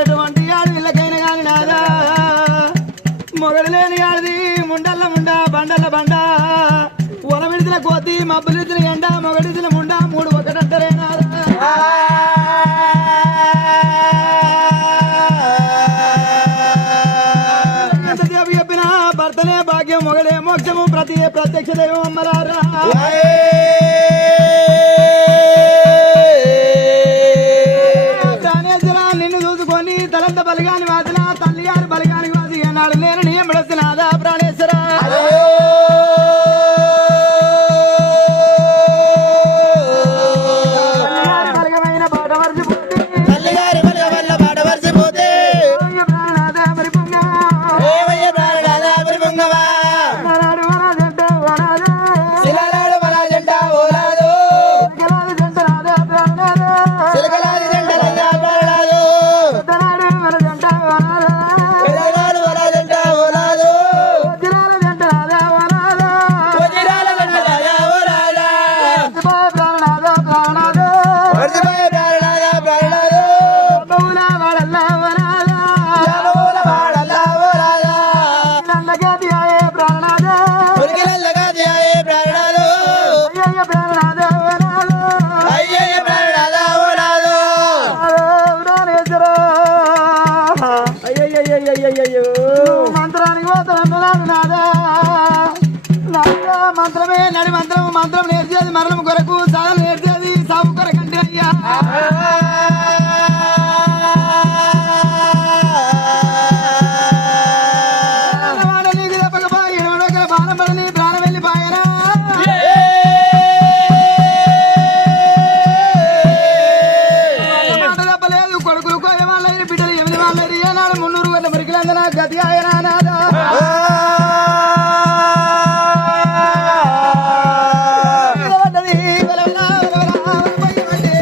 ఎటువంటి ఆడపిల్లకైనా కానీ నాదా మొగడు లేని ఆడది ముండల్ల ముండ బండల్ల బండ వనమిడిచిన కోతి మబ్బులిసిన ఎండ మొగడిసిన ముండ మూడు ఒకటంటరే నాదా ఎంతసేపు చెప్పినా భర్తనే భాగ్యం మొగడే మోక్షము ప్రత్యక్ష దైవం అమ్మలారా నిన్ను చూసుకొని తలంత బలిగాని వాసిన తల్లి గారి బలిగాని వాసి ఏనాడు నేను నియమడుస్తున్నాదా ప్రాణేశ్వర బలగమైన పాట మర్చిపోతే తల్లి గారి బలి వల్ల పాట మర్చిపోతే ప్రాణనాథ పరిపొంగవా నాడు వరాజంట వరాజు శిలలాడు బలాజంట ఓలాదు గెలాలు జంట నాథ ప్రాణనాథ శిలకలాది జంట రంగా ప్రాణాదు నాడు వరజంట వరాజు శిలలాడు బలాజంట ఓలాదు వజ్రాల జంట నాథ వరాజు వజిరాల జంట రాజా ఓలాదా ప్రాణనాథ ప్రాణనాథ వర్షమయ ప్రాణాద ప్రాణాదు బహుళ వాడల్ల వరాజు జానమూల పాడల్లా ఓలాదా నందగతియాయే ప్రాణనాథ ఉరికిలల్లగా ధ్యాయే ప్రాణాదు అయ్యయ్య ప్రాణనాథ వరాజు అయ్యయ్య ప్రాణాద ఓలాదు అయ్యయ్యో మంత్రానికి పోతాడు నాదా మంత్రమే నడి మంత్రం నేర్చేది మరణం కొరకు సాధన నేర్చేది సాగు కొరకంటే అయ్యా నీకు తప్పకపోయి ఎడవడొకల బాణం పడని ప్రాణం వెళ్ళిపోయారా మాట తప్పలేదు కొడుకులు కోయ వాళ్ళని బిడ్డలు 8 వాళ్ళని ఏనాడు 300 గంటల మరికిలందన గతి ఆయన నాదా